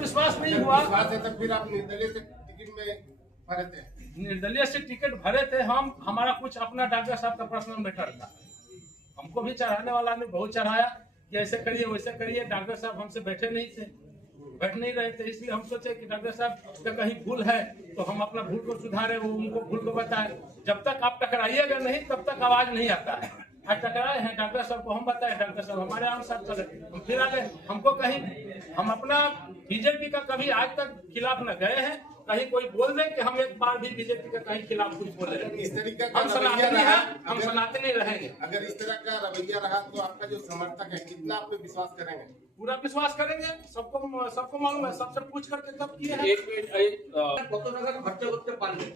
विश्वास नहीं हुआ। विश्वास है तो फिर आप निर्दलीय से टिकट में भरे थे। निर्दलीय से टिकट भरे थे हम, हमारा कुछ अपना डॉक्टर साहब का पर्सनल मैटर था। हमको भी चढ़ाने वाला ने बहुत चढ़ाया कि ऐसे करिए वैसे करिए। डॉक्टर साहब हमसे बैठ नहीं रहे थे, इसलिए हम सोचे कि डॉक्टर साहब का कहीं भूल है तो हम अपना भूल को सुधारे, वो उनको भूल को बताए। जब तक आप टकराइएगा नहीं तब तक आवाज नहीं आता है। आज टकराए हैं डॉक्टर साहब को हम बताए, डॉक्टर साहब हमारे आम साथ चले, हम फिर आ गए। हमको कहीं हम अपना बीजेपी का कभी आज तक खिलाफ न गए हैं। कहीं कोई बोल दे कि हम एक बार भी बीजेपी के कहीं खिलाफ कुछ बोले, इस तरीका का हम सनातनी हैं, हम सनातनी रहेंगे। अगर इस तरह का रवैया रहा तो आपका जो समर्थक है कितना आप पे विश्वास करेंगे? पूरा विश्वास करेंगे। सबको मालूम है, सबसे पूछ करके तब किए हैं। কত টাকা খরচা করতে পারলেন?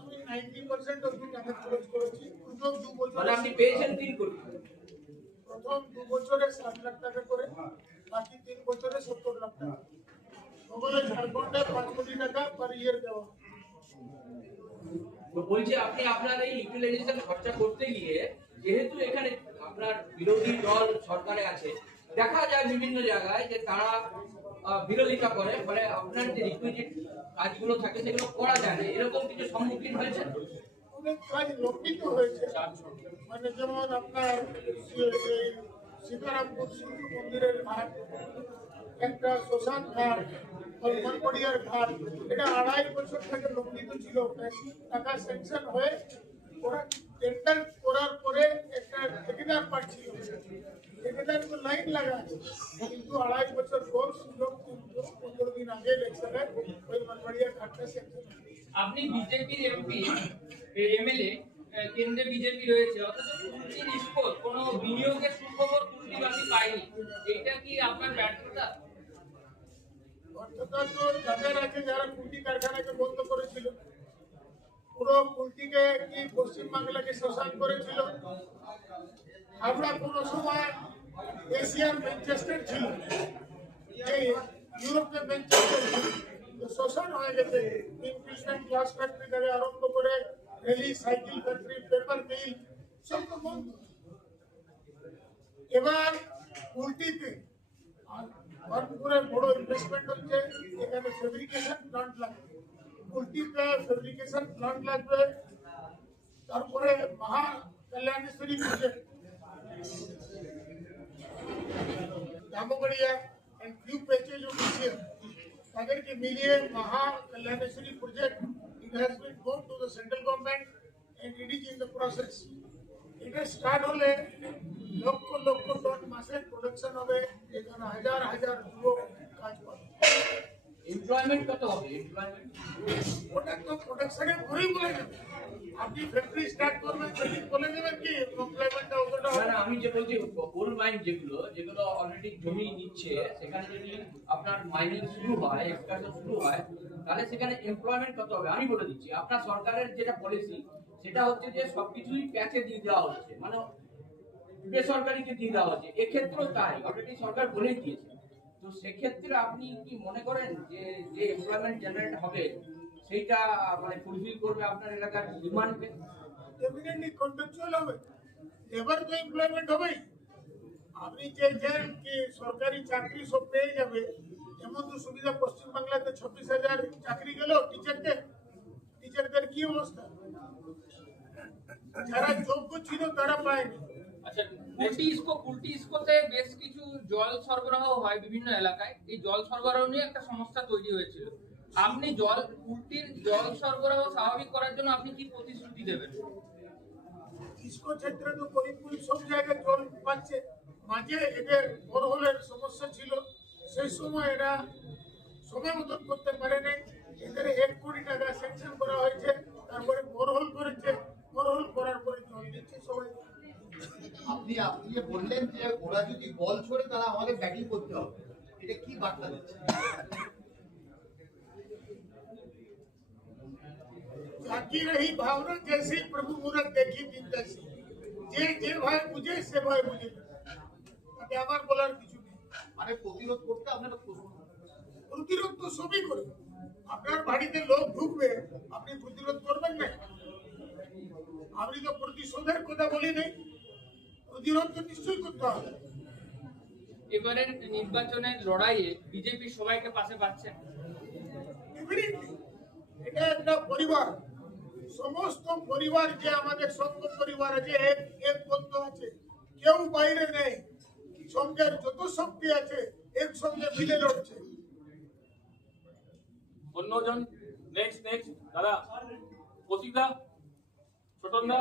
আমি 90% অবধি টাকা খরচ করেছি। প্রথম 2 বছর মানে আপনি পেয়েছেন 3 কোটি। প্রথম 2 বছরে 7 লাখ টাকা করে, বাকি 3 বছরে 70 লাখ টাকা। ওগুলো ঝাড়খণ্ডে 5 কোটি টাকা পার ইয়ার দেওয়া। তো বলছি আপনি আপনার এই ইউটিলাইজেশন খরচা করতে গিয়ে যেহেতু এখানে আপনার বিরোধী দল সরকারে আছে, দেখা যায় বিভিন্ন জায়গায় যে তারা বিরোধিতা করে, ফলে আপনার যে রিকুইজিট কাজগুলো থাকে সেগুলো করা যায় না, এরকম কিছু সম্মুখীন হয়েছে? অনেক কাজ লঙ্ঘিত হয়েছে। মানে যেমন আপনার সীতারামপুর শিশু মন্দিরের ঘাট, একটা শ্মশান ঘাট, হলমানপড়িয়ার ঘাট, এটা 2.5 বছর থেকে লঙ্ঘিত ছিল। টাকা স্যাংশন হয়ে ওরা টেন্ডার করার পরে একটা ঠিকাদার পাচ্ছিল, ঠিকাদার তো লাইন লাগা আছে, কিন্তু 2.5 বছর পর সুযোগ 15 দিন আগে ইলেকশনে ওই হলমানপড়িয়ার ঘাটটা স্যাংশন। আপনি বিজেপির এমপি এমএলএ, কেন্দ্রে বিজেপি রয়েছে, অথচ কুলটি নিষ্পত কোনো বিনিয়োগের সুখবর কুলটিবাসী পায়নি, এইটা কি আপনার ব্যর্থতা? অর্থাৎ তো যাদের আছে যারা কুলটি কারখানাকে বন্ধ করেছিল, পুরো কুলটিকে কি পশ্চিমবাংলাকে শ্মশান করেছিল। আমরা কোনো সময় এশিয়ার ম্যানচেস্টার ছিল, এই ইউরোপে ম্যানচেস্টার ছিল, তো শ্মশান হয়ে গেছে। ইনফিউশন গ্লাস ফ্যাক্টরি থেকে আরম্ভ করে Raleigh, cycle factory, paper mill সব তো বন্ধ। এবার কুলটিতে বার্নপুরে বড় ইনভেস্টমেন্ট হচ্ছে, এখানে ফেব্রিকেশন প্লান্ট লাগবে, কুলটিতে ফেব্রিকেশন প্লান্ট লাগবে। তারপরে Maha Kalyaneshwari project, Damogoria and few patches of Asia, তাদেরকে মিলিয়ে Maha Kalyaneshwari project, it has been gone to the central government and it is in the process. এটা স্টার্ট হলে লক্ষ লক্ষ টন মাসের প্রোডাকশন হবে, এখানে হাজার হাজার যুবক কাজ পাবে। এমপ্লয়মেন্ট কত হবে? এমপ্লয়মেন্ট ওটা তো প্রোডাকশনের পরেই বলে যাবে। আপনি ফ্যাক্টরি স্টার্ট করবেন সেদিন বলে দেবেন কি এমপ্লয়মেন্টটা কতটা হবে। না, আমি যে বলছি কোল মাইন যেগুলো অলরেডি জমি নিচ্ছে, সেখানে যদি আপনার মাইনিং শুরু হয়, এক্সট্রাকশন শুরু হয়, তাহলে সেখানে এমপ্লয়মেন্ট কত হবে? আমি বলে দিচ্ছি, আপনার সরকারের যেটা পলিসি সেটা হচ্ছে যে সবকিছুই প্যাচে দিয়ে দেওয়া হচ্ছে, মানে বেসরকারিকে দিয়ে দেওয়া হচ্ছে। এক্ষেত্রেও তাই, অলরেডি সরকার বলেই দিয়েছে। তো সেক্ষেত্রে আপনি কি মনে করেন যে যে এমপ্লয়মেন্ট জেনারেট হবে সেইটা মানে ফুলফিল করবে আপনার এলাকার ডিমান্ডকে? ডেফিনেটলি কন্ট্রাকচুয়াল হবে, লেবার তো এমপ্লয়মেন্ট হবেই। আপনি চেয়েছেন কি সরকারি চাকরি সব পেয়ে যাবে, এমন তো সুবিধা পশ্চিমবাংলাতে 26,000 চাকরি গেল টিচারদের কি অবস্থা? যারা যোগ্য ছিল তারা পায়নি। আচ্ছা, কুলটি ইস্কোতে বেশ কিছু জল সরবরাহ হয় বিভিন্ন এলাকায়, এই জল সরবরাহ নিয়ে একটা সমস্যা তৈরি হয়েছিল। আপনি কুলটির জল সরবরাহ স্বাভাবিক করার জন্য আপনি কি প্রতিশ্রুতি দেবেন? ইস্কো ক্ষেত্রে তো করিমপুর সব জায়গায় জল পাচ্ছে। মাঝে এদের বোরহোলের সমস্যা ছিল, সেই সময় এরা সময় মতন করতে পারে নাই। এদের 1 কোটি টাকা স্যাংশন করা হয়েছে, তারপরে বোরহোল করেছে, বোরহোল করার পরে জল দিচ্ছে সবাই। আপনি যে বললেন যে ওরা যদি বল ছড়ে তারা আমাদের ব্যাটিং করতে হবে, এটা কি বার্তা দিচ্ছে? बाकी रही भावना जैसी प्रभु मुहूर्त देखी दिन जैसी, যে ভয় বুঝে সে ভয় বুঝে, তাতে আমার বলার কিছু নেই। মানে প্রতিরোধ করতে আপনারা প্রতিরোধ তো সবই করে। আপনার বাড়িতে লোক ঢুকবে, আপনি প্রতিরোধ করবেন না? আপনি তো প্রতিশোধের কথা বলি নেই, প্রতিরোধ তো নিশ্চয়ই করতে হবে। এবারের নির্বাচনের লড়াইয়ে বিজেপি সবাইকে পাশে পাচ্ছেন? Definitely, এটা একটা পরিবার, সমস্ত পরিবার যে আমাদের সঙ্গ পরিবার আছে, এক বন্ধু আছে, কেউ বাইরে নেই, সঙ্গের যত শক্তি আছে একসঙ্গে মিলে লড়ছে। অন্যজন নেক্সট দাদা কৌশিকদা ছোটনদা